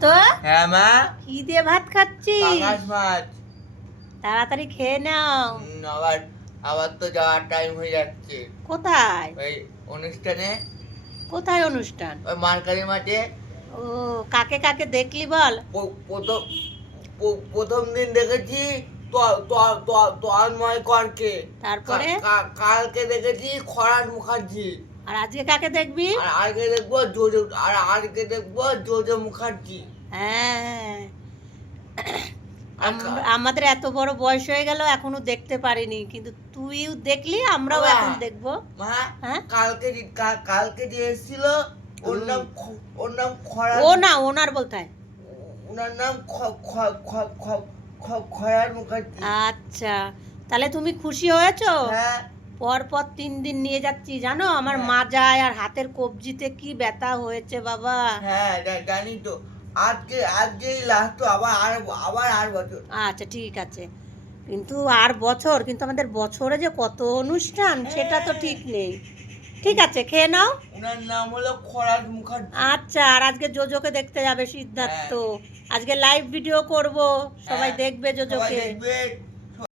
সিদ্ধার্থ, হ্যাঁ মা। কি দিয়ে ভাত খাচ্ছিস? পাঙাশ মাছ। তাড়াতাড়ি খেয়ে নাও। আবার আবার তো যাওয়ার টাইম হয়ে যাচ্ছে। কোথায়? ওই অনুষ্ঠানে, কোথায় অনুষ্ঠান? ওই মার্কারি মাঠে। ও, কাকে কাকে দেখলি বল? প্রথম প্রথম দিন দেখেছি তন্ময় করকে। তারপরে? কালকে দেখেছি খরান মুখার্জি। আর আজকে কাকে দেখবি? আর আজকে দেখবো জোজো মুখার্জি। হ্যাঁ, আমাদের এত বড় বয়স হয়ে গেল এখনো দেখতে পারিনি, কিন্তু তুইও দেখলি, আমরাও বাবা, এখন দেখবো। মা, হ্যাঁ, কালকে যে এসেছিল ওর নাম খরান। ও না, ওনার বলতে হয়। ওনার নাম খরান মুখার্জি। আচ্ছা, তাহলে তুমি খুশি হয়েছো? হ্যাঁ পর পর 3 দিন নিয়ে যাচ্ছি, জানো আমার হ্যাঁ। মাজায় আর হাতের কবজিতে কি ব্যথা হয়েছে বাবা। হ্যাঁ জানি তো। আজকেই লাস্ট, তো আবার আর বছর। আচ্ছা ঠিক আছে, কিন্তু আর বছর, কিন্তু আমাদের বছরে যে কত অনুষ্ঠান সেটা তো ঠিক নেই। ঠিক আছে, খেয়ে নাও। ওনার নাম হলো খরান মুখার্জি। আচ্ছা, আর আজকে জোজোকে দেখতে যাবে সিদ্ধার্থ। হ্যাঁ। আজকে লাইভ ভিডিও করব, সবাই হ্যাঁ, দেখবে সবাই জোজোকে। দেখবে।